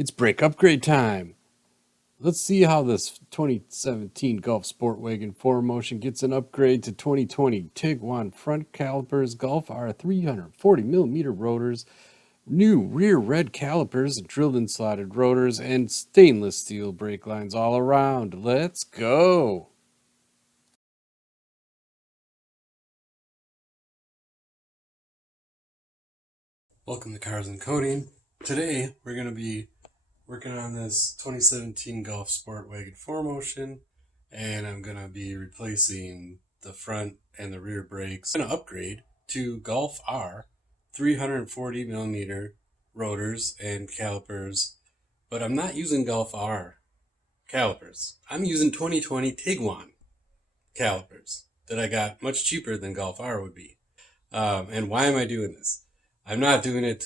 It's brake upgrade time. Let's see how this 2017 Golf Sportwagen 4Motion gets an upgrade to 2020 Tiguan front calipers, Golf R 340mm rotors, new rear red calipers, drilled and slotted rotors, and stainless steel brake lines all around. Let's go! Welcome to Cars and Coding. Today we're going to be working on this 2017 Golf Sportwagen 4Motion, and I'm going to be replacing the front and the rear brakes. I'm going to upgrade to Golf R 340mm rotors and calipers, but I'm not using Golf R calipers. I'm using 2020 Tiguan calipers that I got much cheaper than Golf R would be. And why am I doing this? I'm not doing it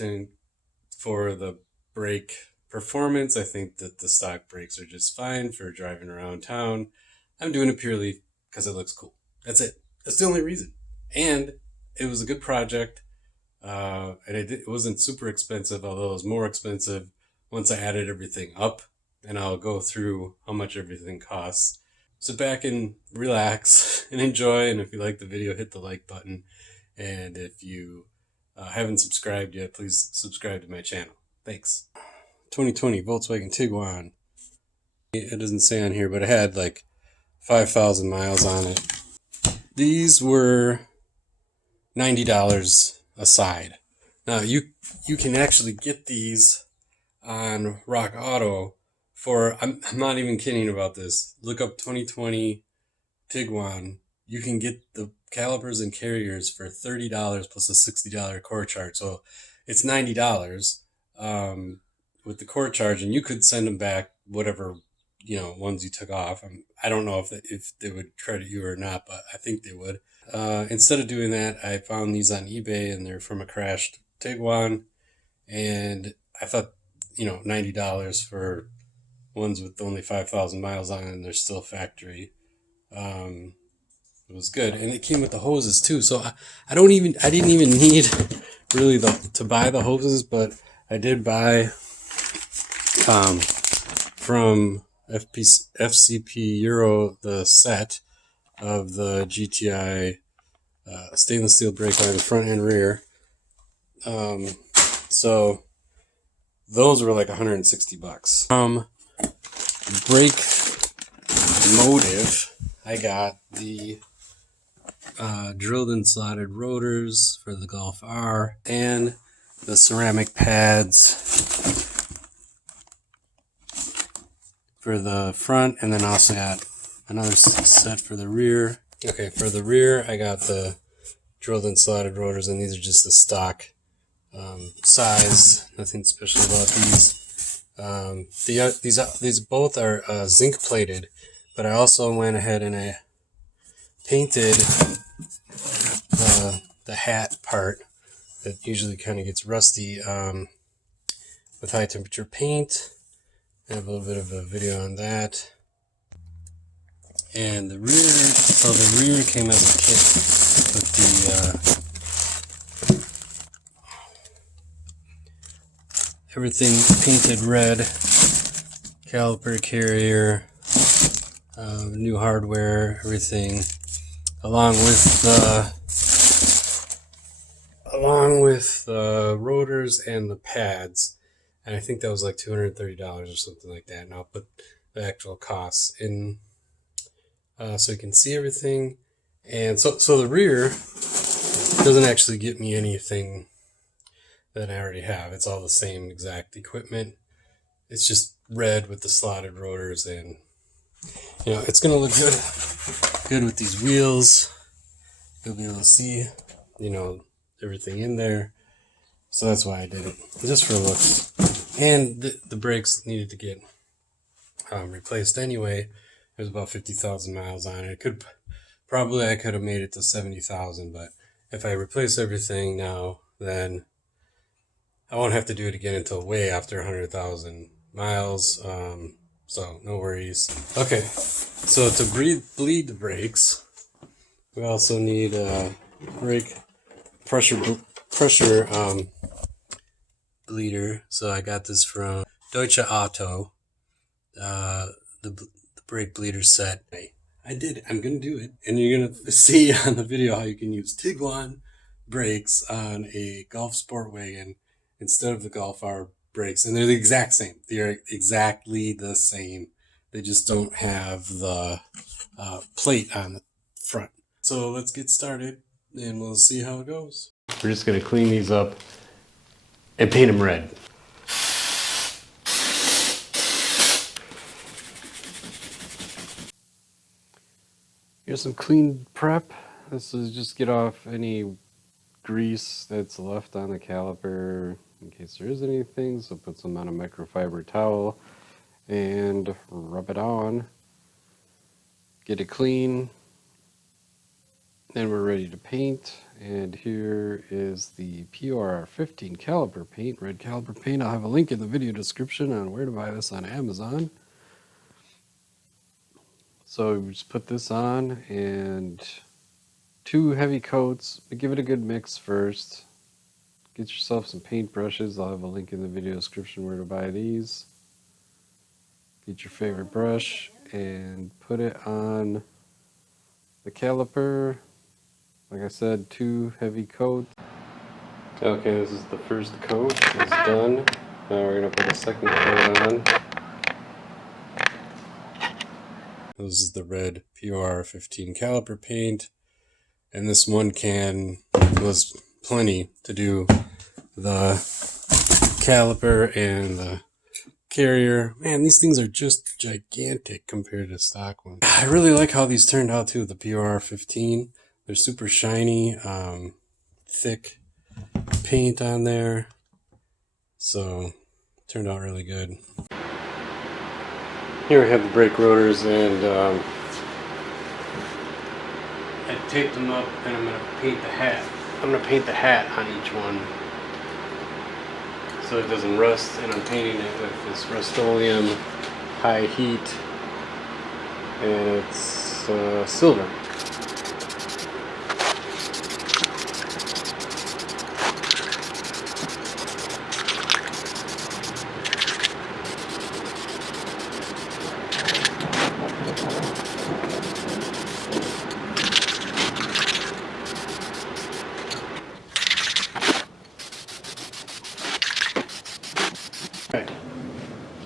for the brake performance. I think that the stock brakes are just fine for driving around town. I'm doing it purely because it looks cool. That's it. That's the only reason. And it was a good project. And it wasn't super expensive, although it was more expensive once I added everything up. And I'll go through how much everything costs. Sit back and relax and enjoy. And if you like the video, hit the like button. And if you haven't subscribed yet, please subscribe to my channel. Thanks. 2020 Volkswagen Tiguan. It doesn't say on here, but it had like 5,000 miles on it. These were $90 a side. Now you can actually get these on Rock Auto for, I'm not even kidding about this. Look up 2020 Tiguan. You can get the calipers and carriers for $30 plus a $60 core charge. So it's $90 with the core charge, and you could send them back whatever, ones you took off. I don't know if they would credit you or not, but I think they would. Instead of doing that, I found these on eBay, and they're from a crashed Tiguan, and I thought, $90 for ones with only 5,000 miles on it, and they're still factory. It was good, and it came with the hoses too. So I didn't even need really to buy the hoses, but I did buy from FCP Euro the set of the GTI stainless steel brake line front and rear. So those were like $160. Brake motive, I got the drilled and slotted rotors for the Golf R and the ceramic pads for the front, and then also got another set for the rear. Okay, for the rear I got the drilled and slotted rotors, and these are just the stock size. Nothing special about these. These both are zinc plated, but I also went ahead and I painted the hat part that usually kind of gets rusty with high temperature paint. I have a little bit of a video on that. And the rear, so the rear came as a kit with the everything painted red, caliper carrier, new hardware, everything, along with the rotors and the pads. And I think that was like $230 or something like that. And I'll put the actual costs in so you can see everything. And so the rear doesn't actually get me anything that I already have. It's all the same exact equipment. It's just red with the slotted rotors, and it's gonna look good with these wheels. You'll be able to see, everything in there. So that's why I did it, just for looks. And the brakes needed to get replaced anyway. There's about 50,000 miles on it. I could have made it to 70,000, but if I replace everything now, then I won't have to do it again until way after 100,000 miles. So no worries. Okay, so to bleed the brakes, we also need a brake pressure bleeder. So I got this from Deutsche Auto, the brake bleeder set. I did it. I'm going to do it. And you're going to see on the video how you can use Tiguan brakes on a Golf Sportwagen instead of the Golf R brakes. And they're the exact same. They're exactly the same. They just don't have the plate on the front. So let's get started and we'll see how it goes. We're just going to clean these up and paint them red. Here's some clean prep. This is just get off any grease that's left on the caliper in case there is anything. So put some on a microfiber towel and rub it on. Get it clean. Then we're ready to paint. And here is the POR 15 caliper paint, red caliper paint. I'll have a link in the video description on where to buy this on Amazon. So we just put this on and 2 heavy coats, but give it a good mix first. Get yourself some paint brushes. I'll have a link in the video description where to buy these. Get your favorite brush and put it on the caliper. Like I said, 2 heavy coats. Okay, this is the first coat. It's done. Now we're going to put a second coat on. This is the red POR 15 caliper paint. And this one can was plenty to do the caliper and the carrier. Man, these things are just gigantic compared to stock ones. I really like how these turned out too, the POR 15. They're super shiny, thick paint on there. So, turned out really good. Here we have the brake rotors, and I taped them up, and I'm going to paint the hat. I'm going to paint the hat on each one so it doesn't rust, and I'm painting it with this Rust-Oleum high heat, and it's silver.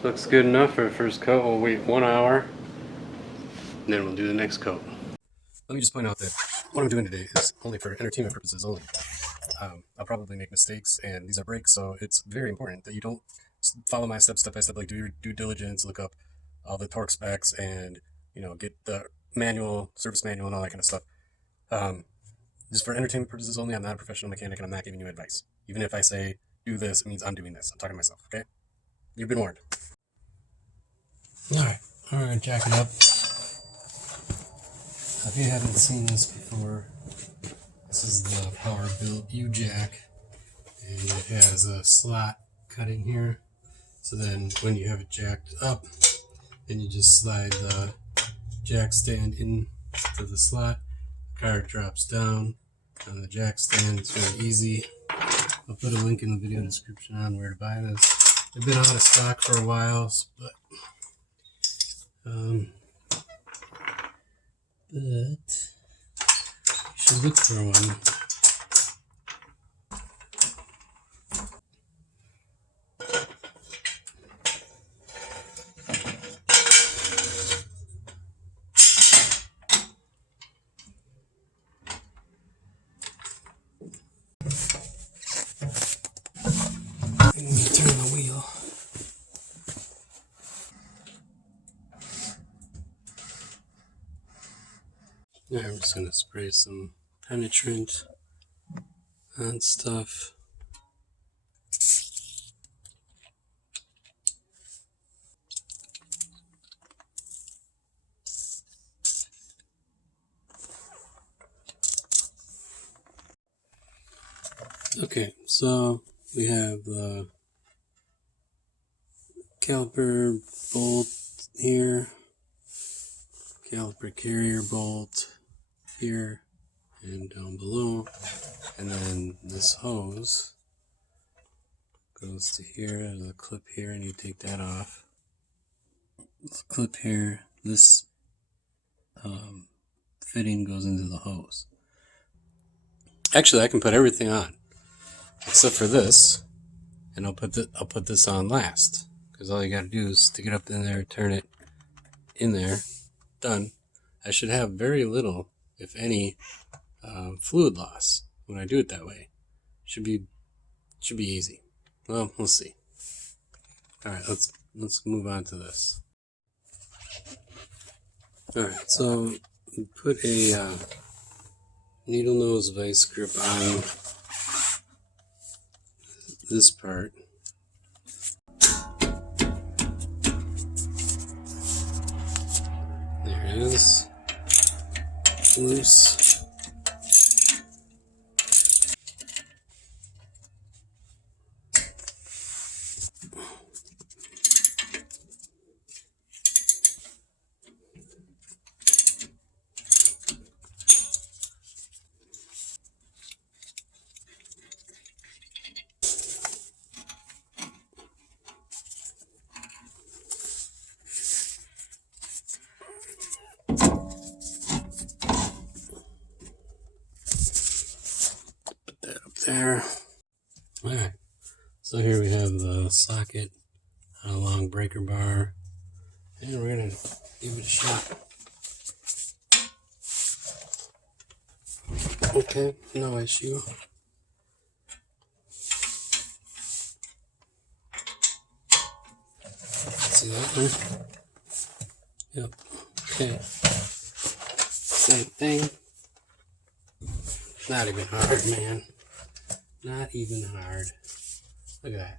Looks good enough for the first coat. We'll wait 1 hour and then we'll do the next coat. Let me just point out that what I'm doing today is only for entertainment purposes only. I'll probably make mistakes, and these are brakes, so it's very important that you don't follow my steps step by step. Like, do your due diligence, look up all the torque specs, and get the manual, service manual, and all that kind of stuff. Just for entertainment purposes only. I'm not a professional mechanic, and I'm not giving you advice. Even if I say do this, it means I'm doing this. I'm talking to myself. Okay, you've been warned. Alright, we're going to jack it up. If you haven't seen this before, this is the Power Built U-Jack, and it has a slot cut in here. So then when you have it jacked up, then you just slide the jack stand into the slot. The car drops down on the jack stand. It's very easy. I'll put a link in the video description on where to buy this. They've been out of stock for a while, but you should look for one. Let me turn the wheel. Now I'm just going to spray some penetrant on stuff. Okay, so we have the caliper bolt here, caliper carrier bolt here and down below, and then this hose goes to here. There's a clip here, and you take that off. This clip here, this fitting goes into the hose. Actually, I can put everything on except for this, and I'll put this on last, because all you got to do is stick it up in there, turn it in there, done. I should have very little, if any, fluid loss when I do it that way. Should be easy. Well, we'll see. All right, let's move on to this. All right, so we put a needle nose vice grip on this part. There it is. Loose. There. Alright, so here we have the socket on a long breaker bar, and we're going to give it a shot. Okay, no issue. See that one? Yep, okay. Same thing. Not even hard, man. Not even hard. Look at that.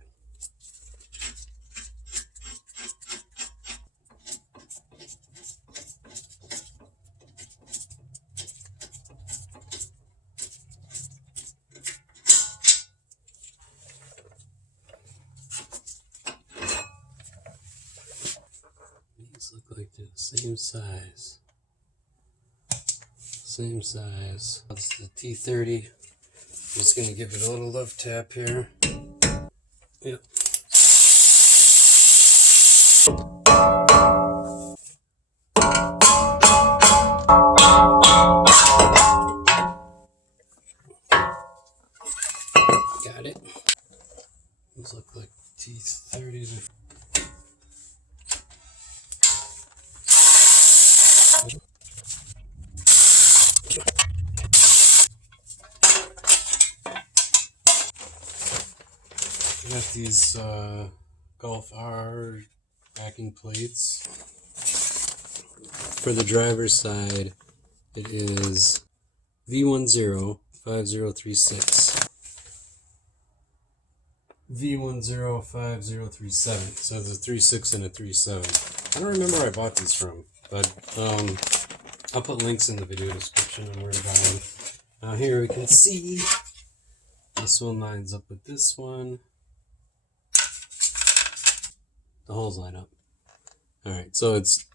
These look like they're the same size. Same size. That's the T30. Just going to give it a little love tap here. Yep. Got it. These look like T30s. Got these Golf R backing plates. For the driver's side, it is V105036. V105037. So it's a 36 and a 37. I don't remember where I bought these from, but I'll put links in the video description on where to buy them. Now here we can see this one lines up with this one. The holes line up. Alright, so it's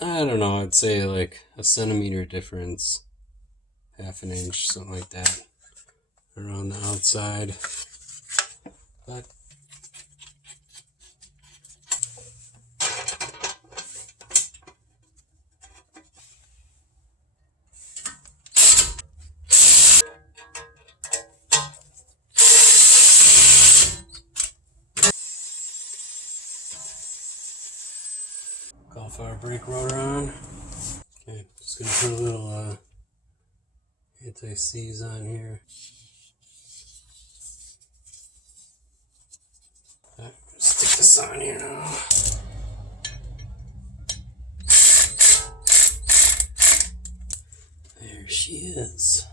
I don't know, I'd say like a centimeter difference, half an inch, something like that, around the outside. But Golf R brake rotor on. Okay, just gonna put a little anti-seize on here. Right, stick this on here now. There she is.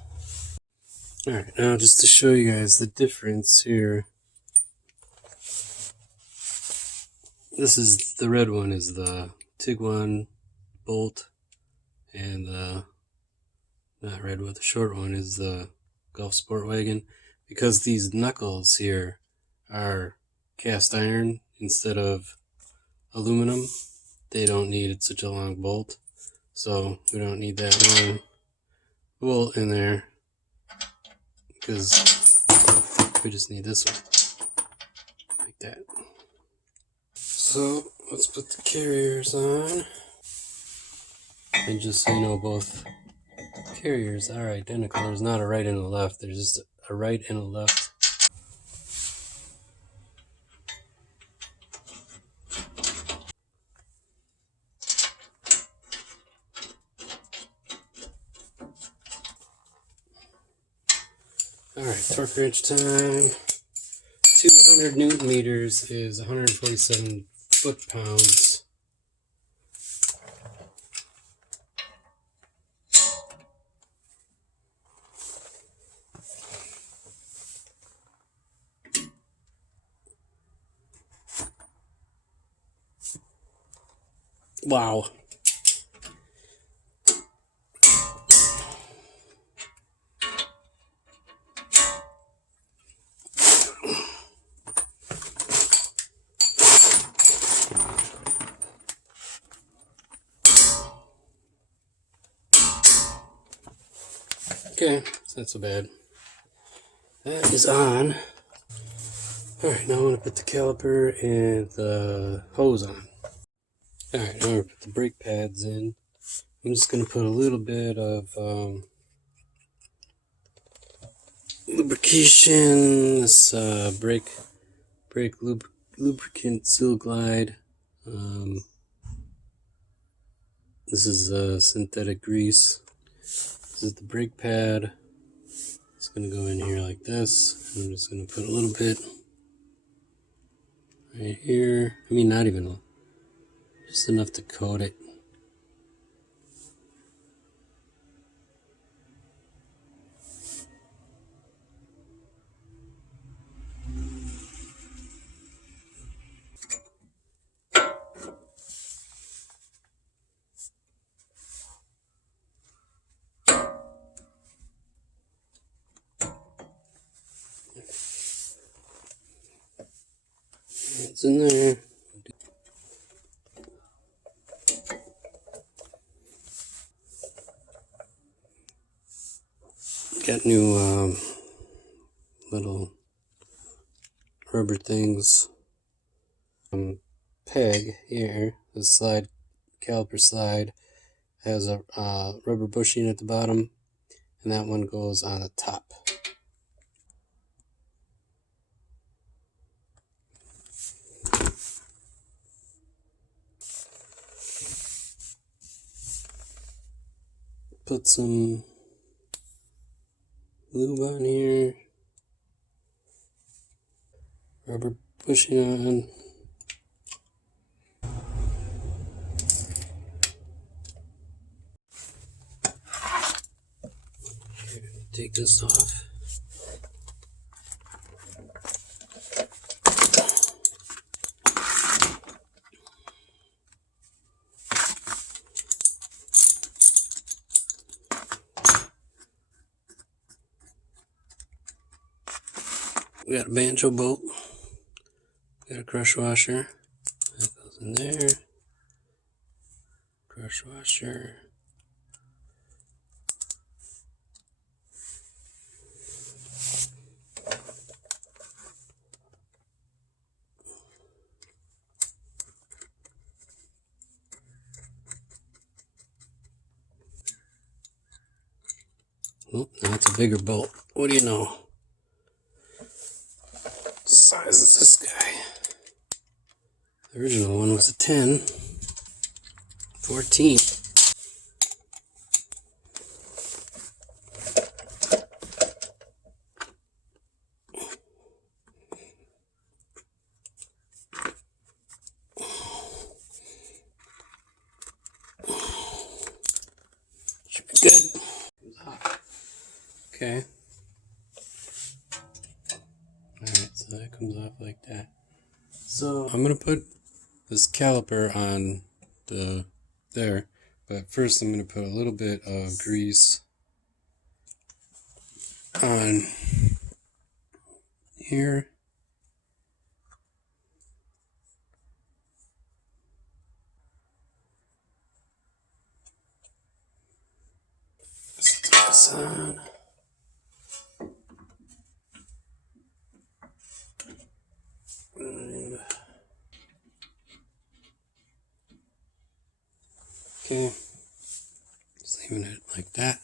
Alright, now just to show you guys the difference here. This is, the red one is the Tiguan bolt, and the not red one, the short one is the Golf Sportwagen. Because these knuckles here are cast iron instead of aluminum, they don't need such a long bolt, so we don't need that long bolt in there, because we just need this one. that. So let's put the carriers on. And just so you know, both carriers are identical. There's not a right and a left. There's just a right and a left. Alright, torque wrench time. 200 Newton meters is 147 foot-pounds. Wow. Okay, so not so bad. That is on. Alright, now I'm going to put the caliper and the hose on. Alright, now I'm going to put the brake pads in. I'm just going to put a little bit of lubrication, this brake lubricant Seal Glide. This is synthetic grease. This is the brake pad. It's going to go in here like this. I'm just going to put a little bit right here. I mean, not even, just enough to coat it. It's in there. Got new little rubber things. Peg here, the slide, caliper slide, has a rubber bushing at the bottom, and that one goes on the top. Put some lube on here, rubber bushing on. Take this off. We got a banjo bolt. We got a crush washer. That goes in there. Crush washer. Oh, that's a bigger bolt. What do you know? What size is this guy? The original one was a 10. 14. Should be good. Okay. Alright, so that comes off like that. So I'm going to put this caliper on there, but first I'm going to put a little bit of grease on here. Let's put this on. Put it in Okay, just leaving it like that.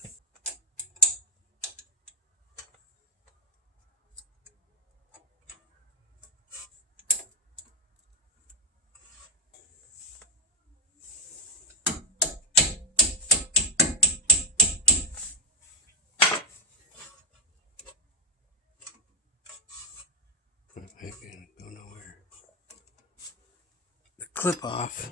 It ain't gonna go nowhere. The clip off.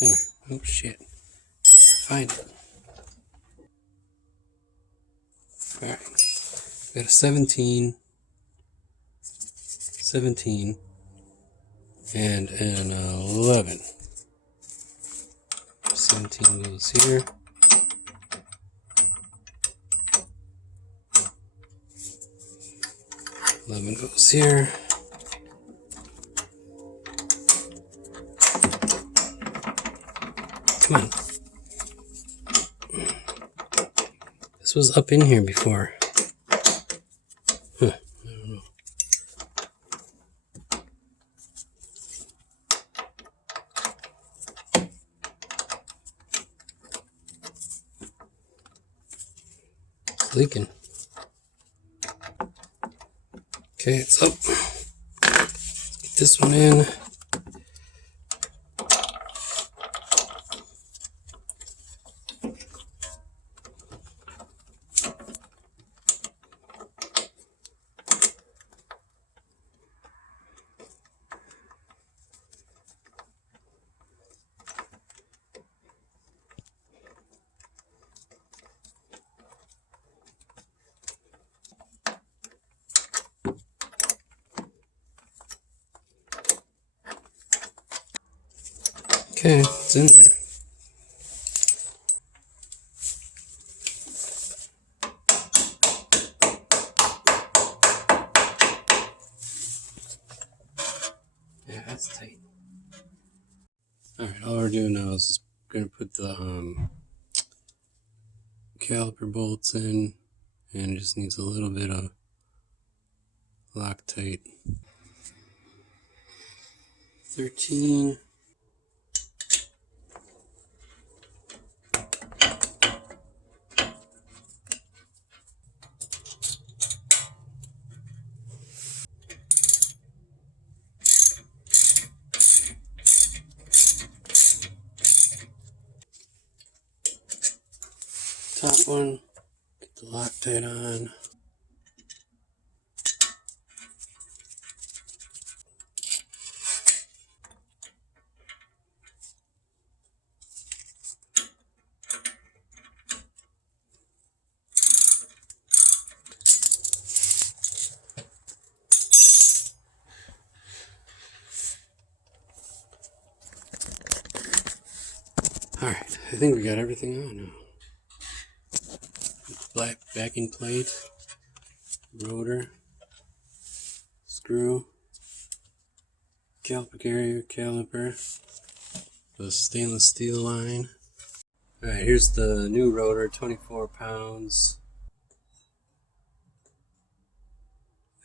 There. Oh shit. Find it. Alright. Got a 17, and an 11. 17 goes here. 11 goes here. Come on. This was up in here before. Huh, I don't know. It's leaking. Okay, it's up. Let's get this one in. Okay, it's in there. Yeah, that's tight. Alright, all we're doing now is just going to put the caliper bolts in, and it just needs a little bit of Loctite. 13. Top one, get the Loctite on. Alright, I think we got everything on now. Black backing plate, rotor, screw, caliper carrier, caliper, the stainless steel line. Alright, here's the new rotor, 24 pounds,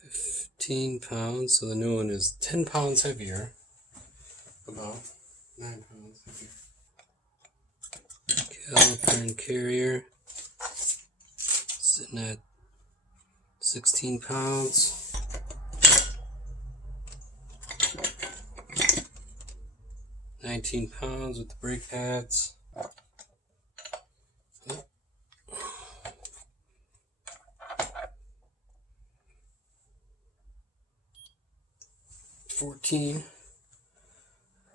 15 pounds, so the new one is 10 pounds heavier, about 9 pounds heavier. Caliper and carrier, sitting at 16 pounds. £19 with the brake pads. Yep. 14.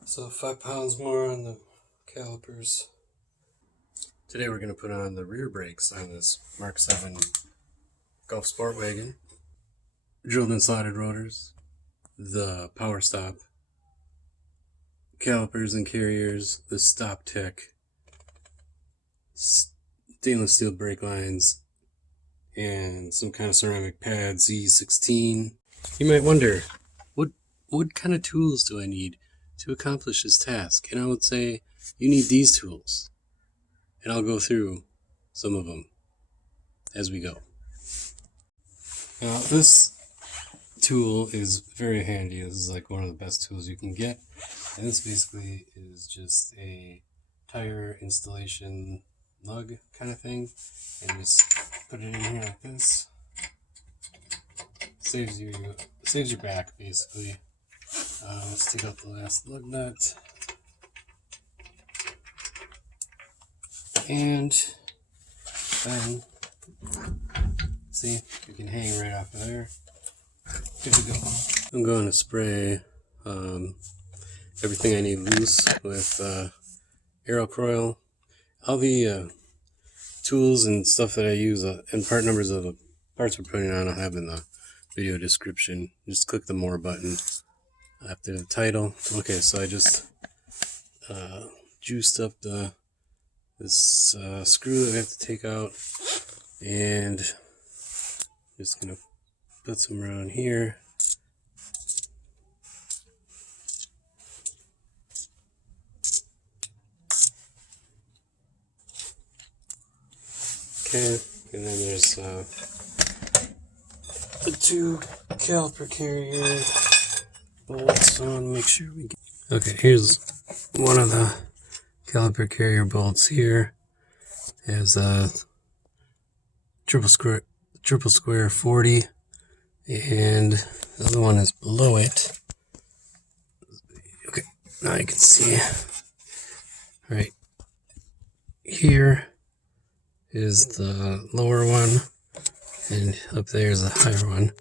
So 5 pounds more on the calipers. Today we're going to put on the rear brakes on this MK7 Golf Sportwagen. Drilled and slotted rotors, the power stop, calipers and carriers, the stop tech, stainless steel brake lines, and some kind of ceramic pad, Z16. You might wonder, what kind of tools do I need to accomplish this task? And I would say, you need these tools. And I'll go through some of them. as we go. Now this tool is very handy. This is like one of the best tools you can get, and this basically is just a tire installation lug kind of thing, and just put it in here like this. Saves your back basically. Let's take out the last lug nut, and then see, you can hang right off of there. Good to go. I'm going to spray everything I need loose with aero coil. All the tools and stuff that I use and part numbers of the parts we're putting on I'll have in the video description. Just click the more button after the title. Okay, so I just juiced up this screw that we have to take out, and just gonna put some around here. Okay, and then there's the two caliper carrier bolts on. Make sure we get. Okay, here's one of the caliper carrier bolts here. It has a triple square 40, and the other one is below it. Okay, now you can see right here is the lower one, and up there is the higher one.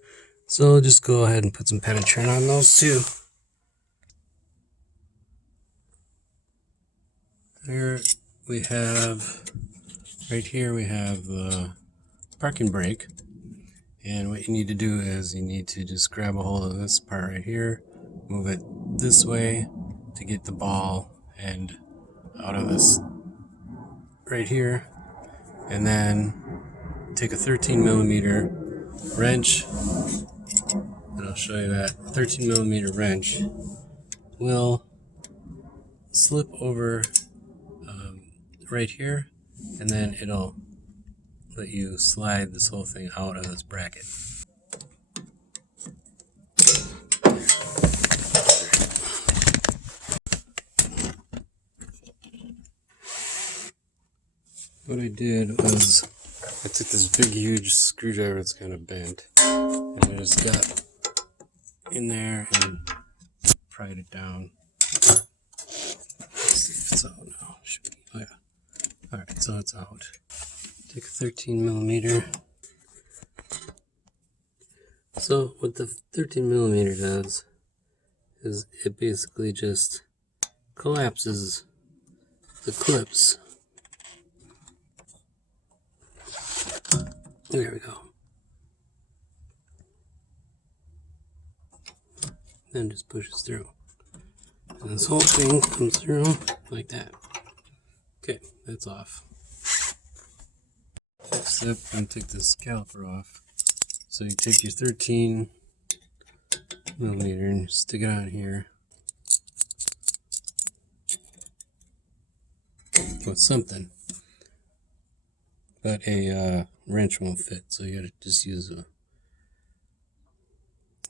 So just go ahead and put some penetrant on those too. Here we have, right here we have the parking brake, and what you need to do is you need to just grab a hold of this part right here, move it this way to get the ball end out of this right here, and then take a 13mm wrench, and I'll show you that 13mm wrench will slip over right here, and then it'll let you slide this whole thing out of this bracket. What I did was I took this big huge screwdriver that's kind of bent, and I just got in there and pried it down. Let's see if it's out now. Should be. Oh yeah. Alright, so it's out. Take a 13mm. So what the 13mm does is it basically just collapses the clips. There we go. Then just pushes through. And this whole thing comes through like that. Okay, that's off. Next step, I'm going to take this caliper off. So you take your 13mm and stick it on here with something. But a wrench won't fit, so you gotta just use a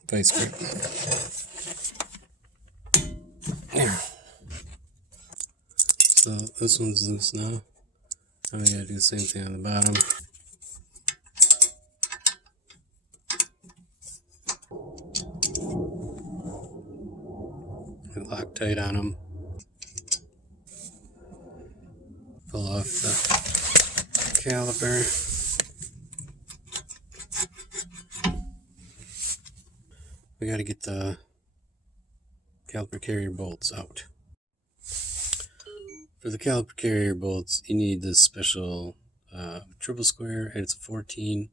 vice grip. There. So this one's loose now. Now we gotta do the same thing on the bottom. And lock tight on them. Pull off the caliper. We got to get the caliper carrier bolts out. For the caliper carrier bolts, you need this special triple square, and it's a 14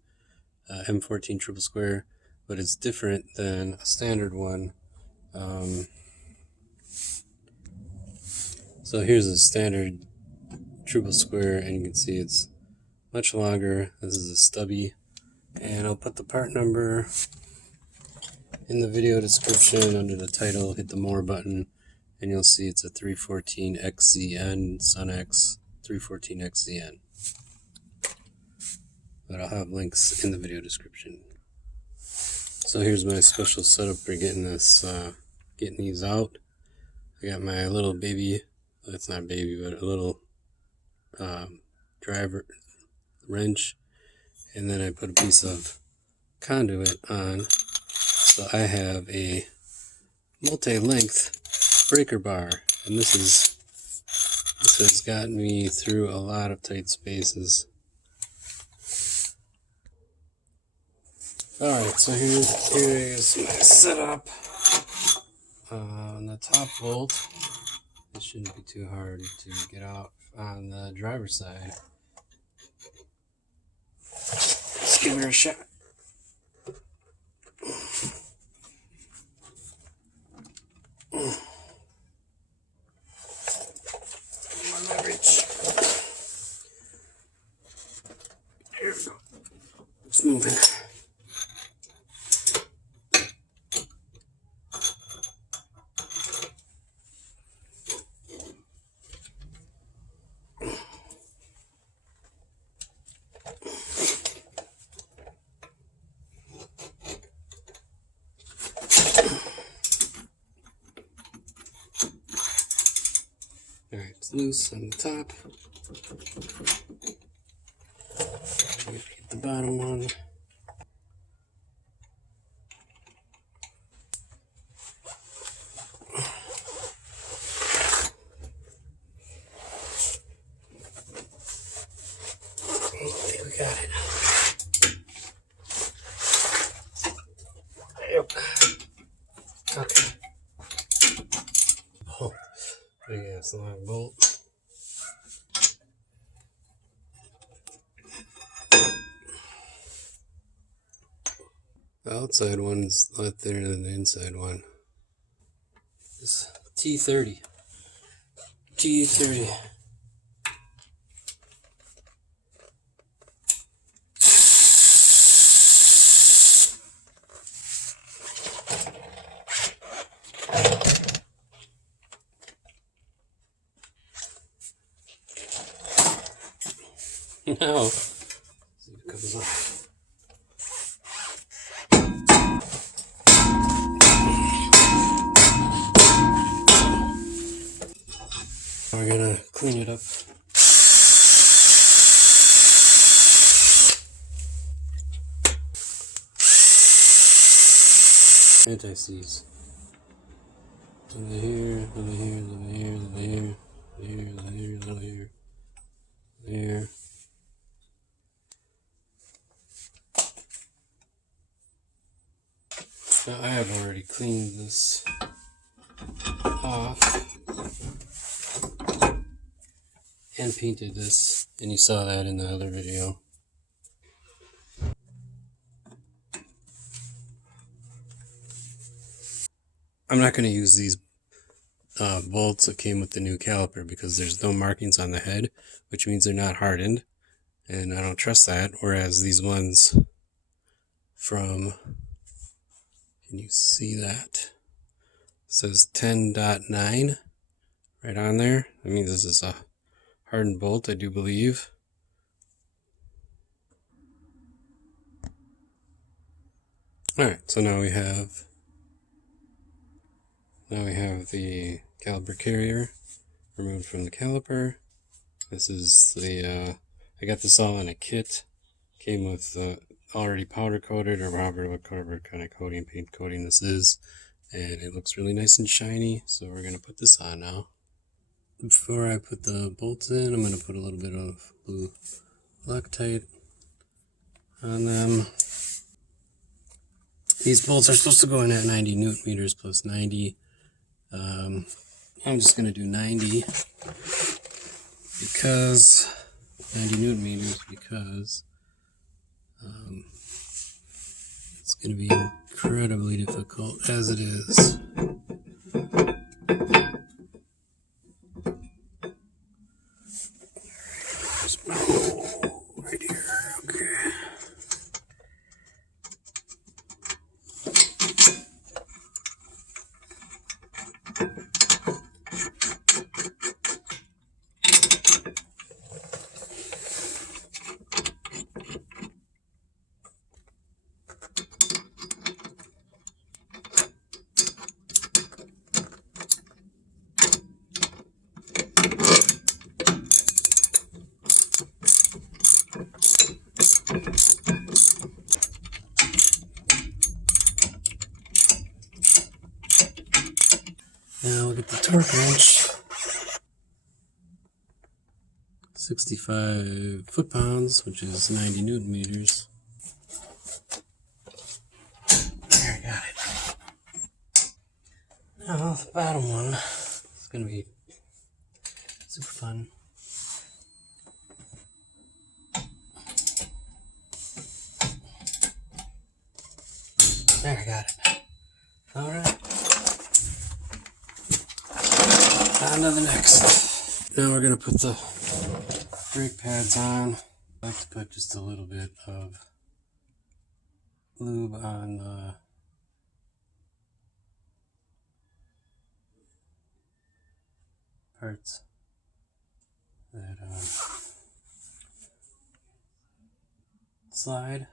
M14 triple square, but it's different than a standard one. So here's a standard triple square, and you can see it's much longer. This is a stubby, and I'll put the part number in the video description under the title. Hit the more button and you'll see it's a 314XZN Sun X 314XZN. but I'll have links in the video description. So here's my special setup for getting this, getting these out. I got my little baby, well, it's not baby, but a little driver wrench, and then I put a piece of conduit on. So I have a multi-length breaker bar, and this has gotten me through a lot of tight spaces. Alright, so here is my setup. On the top bolt, it shouldn't be too hard to get out on the driver's side. Let's give it a shot. My leverage. There we go. It's moving. Alright, it's loose on the top. Get the bottom one. Okay, we got it. Yep. Okay. Oh, big ass long bolt. The outside one's a lot thinner than the inside one. This T30. T30. Now, see if it comes off. We're gonna clean it up. Anti-seize. Over here, over here, over here, over here, over here, over here, over here, there. Now I have already cleaned this off and painted this, and you saw that in the other video. I'm not going to use these bolts that came with the new caliper because there's no markings on the head, which means they're not hardened, and I don't trust that. Whereas these ones from, can you see that? It says 10.9 right on there. I mean, this is a hardened bolt, I do believe. Alright, so now we have the caliper carrier removed from the caliper. This is the I got this all in a kit. Came with already powder coated or whatever kind of coating, paint coating this is, and it looks really nice and shiny. So we're gonna put this on now. Before I put the bolts in, I'm gonna put a little bit of blue Loctite on them. These bolts are supposed to go in at 90 newton meters plus 90. I'm just going to do 90 because 90 newton meters because it's going to be incredibly difficult as it is. Right here, okay. Now we'll get the torque wrench. 65 foot-pounds, which is 90 newton meters. There, I got it. Now the bottom one is going to be super fun. There, I got it. Alright. On to the next. Now we're going to put the brake pads on. I like to put just a little bit of lube on the parts that slide.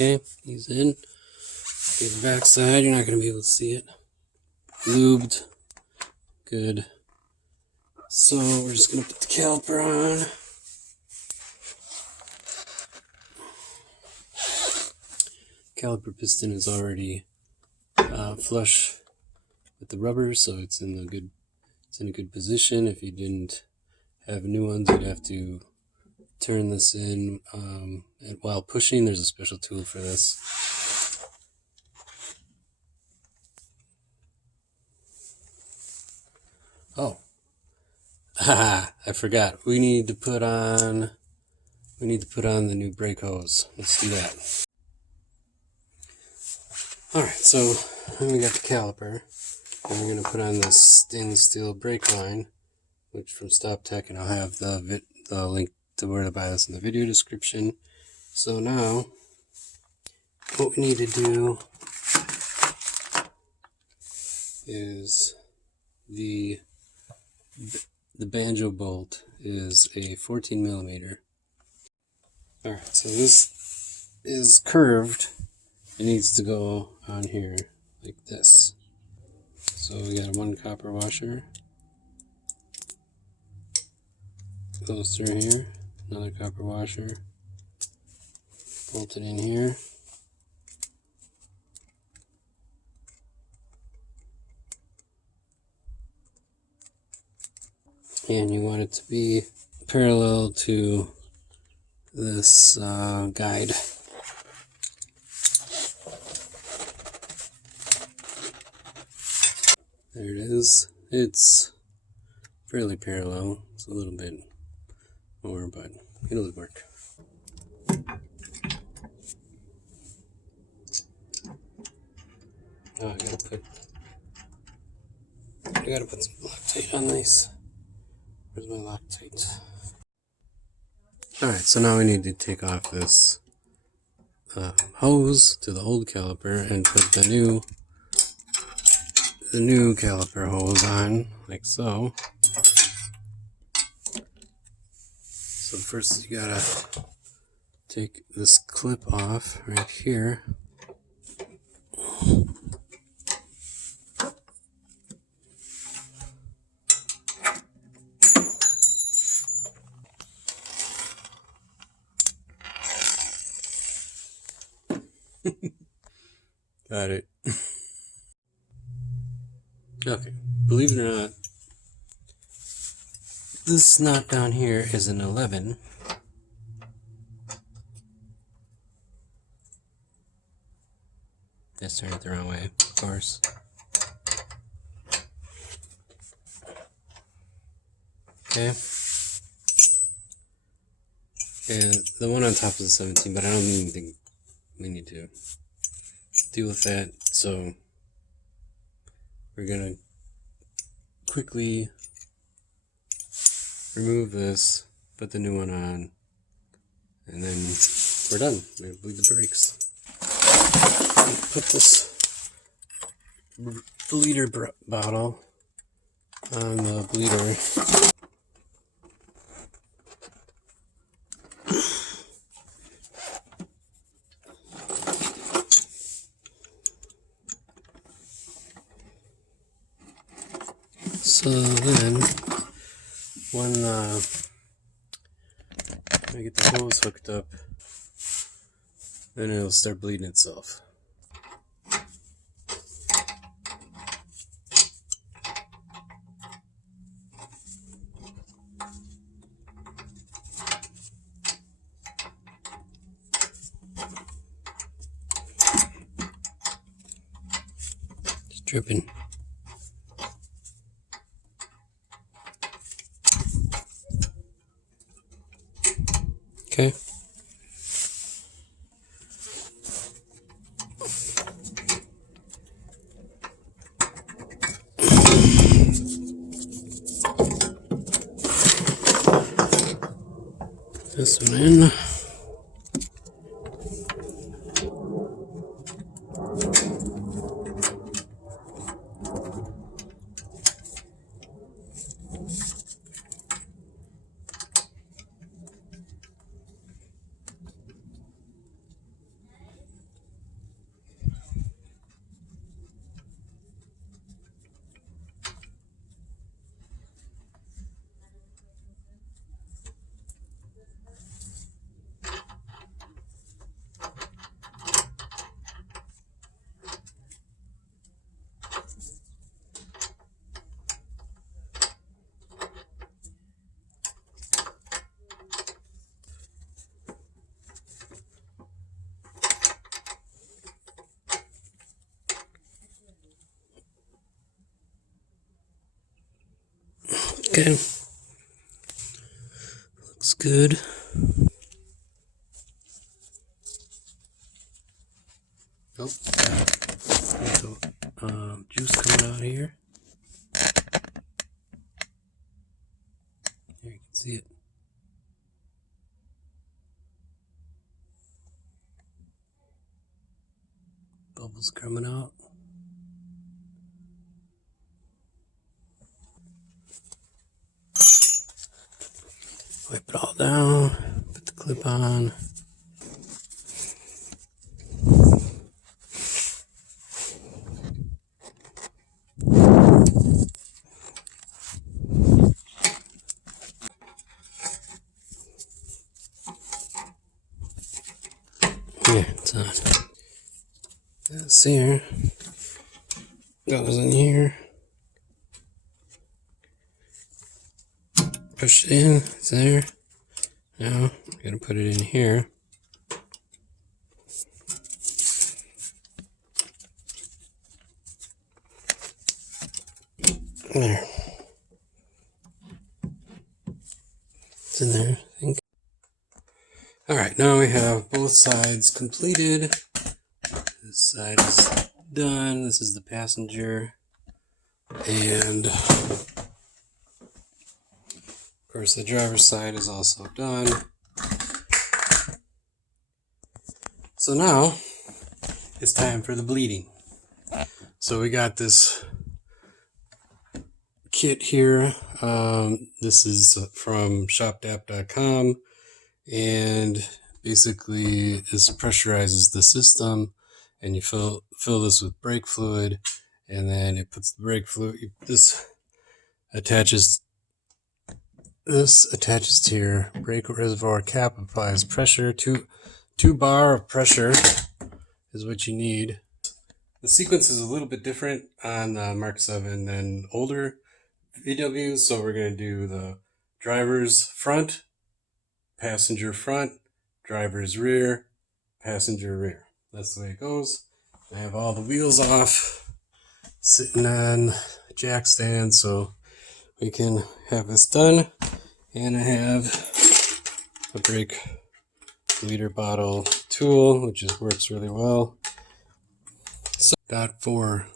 Okay, he's in. Get the back side, you're not going to be able to see it. Lubed. Good. So we're just going to put the caliper on. Caliper piston is already flush with the rubber, so it's in a good position. If you didn't have new ones, you'd have to turn this in, and while pushing, there's a special tool for this. Oh, I forgot. We need to put on the new brake hose. Let's do that. All right, so then we got the caliper, and we're gonna put on this stainless steel brake line, which from Stop Tech, and I'll have the link to where to buy this in the video description. So now what we need to do is the banjo bolt is a 14 millimeter. Alright, so this is curved. It needs to go on here like this. So we got one copper washer, goes through here. Another copper washer, bolted in here. And you want it to be parallel to this guide. There it is. It's fairly parallel. It's a little bit more, but it'll work. Oh, I gotta put some Loctite on these. Where's my Loctite? Alright, so now we need to take off this hose to the old caliper and put the new caliper hose on, like so. So first you gotta take this clip off right here. Got it. Okay, believe it or not, this knot down here is an 11. Let's turn it the wrong way, of course. Okay. And the one on top is a 17, but I don't even think we need to deal with that. So we're gonna quickly remove this, put the new one on, and then we're done. We're gonna bleed the brakes. Put this bleeder bottle on the bleeder. when I get the hose hooked up, then it'll start bleeding itself. It's dripping. Okay. This one in. Okay. Looks good. Nope. So, juice coming out here. There you can see it. Bubbles coming out. Wipe it all down. Put the clip on. Here, it's on. This here goes in here. Push it in. It's there. Now I'm gonna put it in here. There. It's in there, I think. Alright, now we have both sides completed. This side is done. This is the passenger. And of course the driver's side is also done. So now it's time for the bleeding. So we got this kit here. This is from shopdap.com, and basically this pressurizes the system, and you fill this with brake fluid, and then it puts the brake fluid. This attaches to your brake reservoir cap, applies pressure. 2 bar of pressure is what you need. The sequence is a little bit different on the Mark 7 than older VWs, so we're going to do the driver's front, passenger front, driver's rear, passenger rear. That's the way it goes. I have all the wheels off, sitting on jack stand, so we can have this done. And I have a brake liter bottle tool, which works really well. So, .4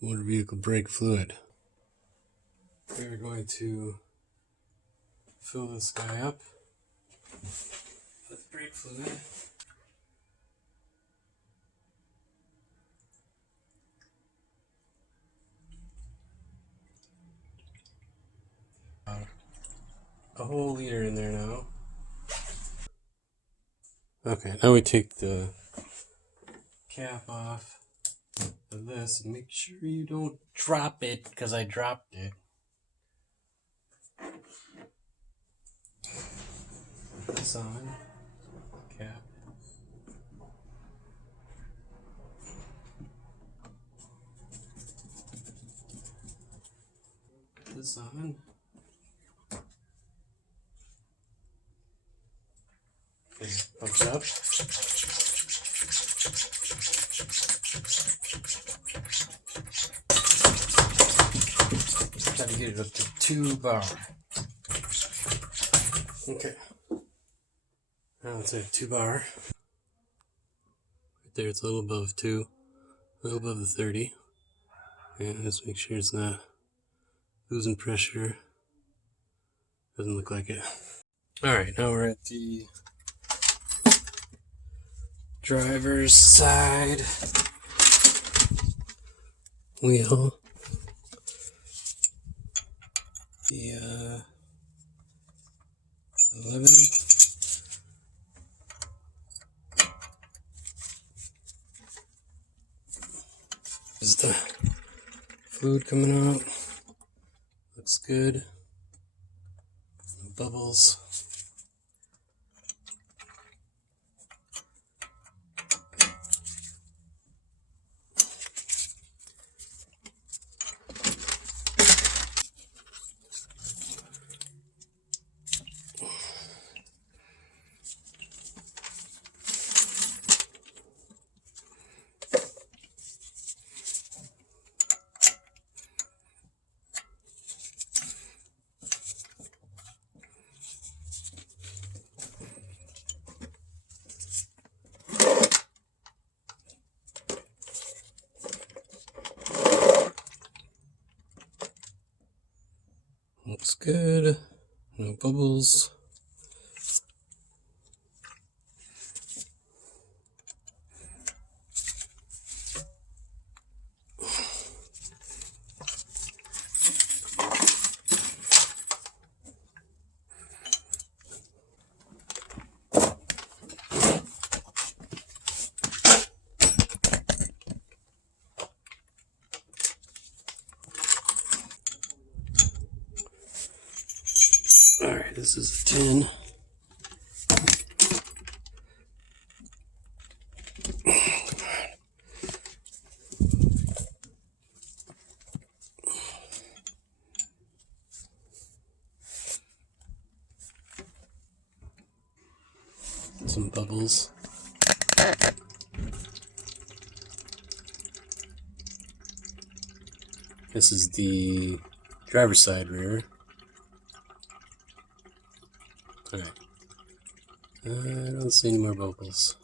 motor vehicle brake fluid. We're going to fill this guy up with brake fluid. A whole liter in there now. Okay, now we take the cap off of this and make sure you don't drop it, because I dropped it. this on. Cap. Put this on. Okay, pump it up. Try to get it up to 2 bar. Okay. Now it's at 2 bar. Right there, it's a little above 2, a little above the 30. And let's make sure it's not losing pressure. Doesn't look like it. Alright, now we're at the driver's side wheel. The 11. Is the fluid coming out? Looks good. Bubbles. Looks good. No bubbles. Alright, this is the tin. Some bubbles. This is the driver's side rear. Alright. I don't see any more bubbles.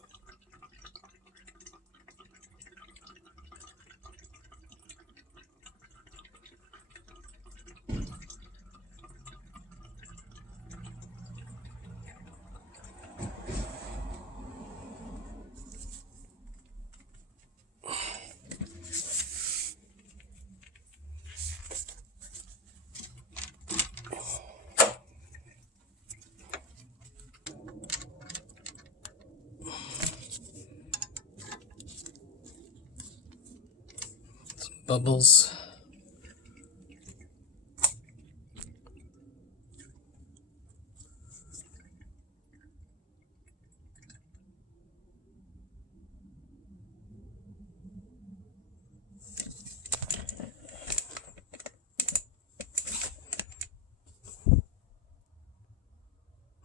Bubbles.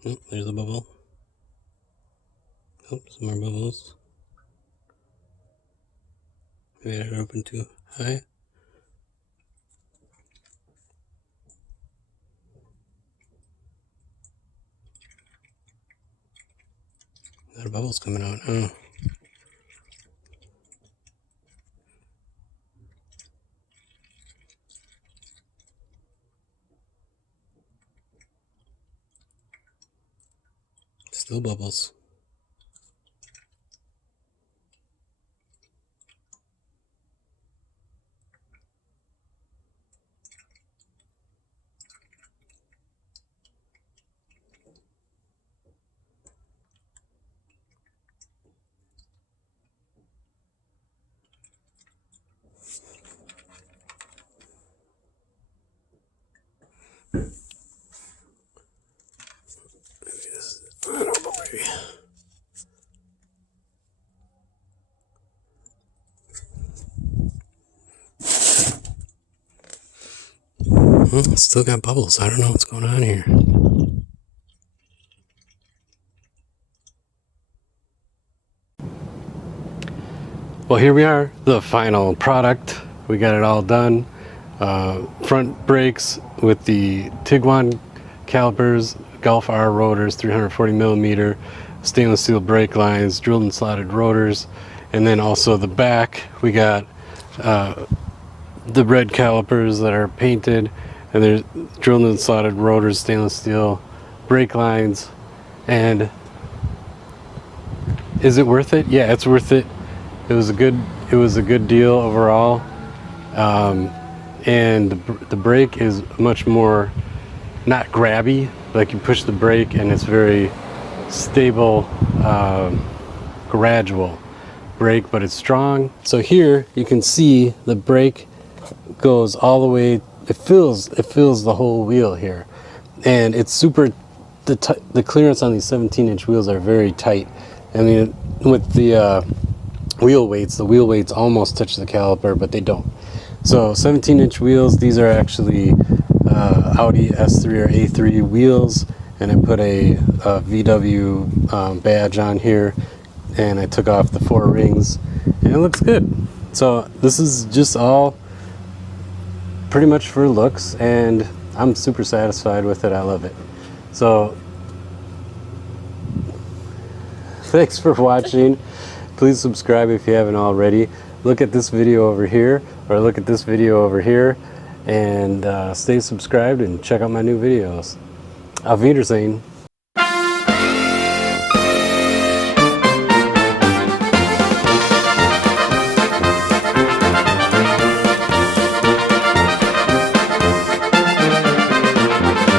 Oh, there's a bubble. Oh, some more bubbles. Maybe I opened too high. A lot of bubbles coming out. Oh. Still bubbles. Still got bubbles. I don't know what's going on here. Well, here we are, the final product. We got it all done. Front brakes with the Tiguan calipers, Golf R rotors, 340 millimeter, stainless steel brake lines, drilled and slotted rotors, and then also the back we got the red calipers that are painted, and there's drilled and slotted rotors, stainless steel brake lines. And is it worth it? Yeah, it's worth it. It was a good deal overall. And the brake is much more not grabby. Like you push the brake and it's very stable, gradual brake, but it's strong. So here you can see the brake goes all the way. It fills the whole wheel here, and it's super. The clearance on these 17-inch wheels are very tight. I mean, with the wheel weights almost touch the caliper, but they don't. So 17-inch wheels, these are actually Audi S3 or A3 wheels, and I put a VW badge on here, and I took off the 4 rings, and it looks good. So this is just all pretty much for looks, and I'm super satisfied with it. I love it. So thanks for watching. Please subscribe if you haven't already. Look at this video over here, or look at this video over here, and stay subscribed and check out my new videos. Auf Wiedersehen.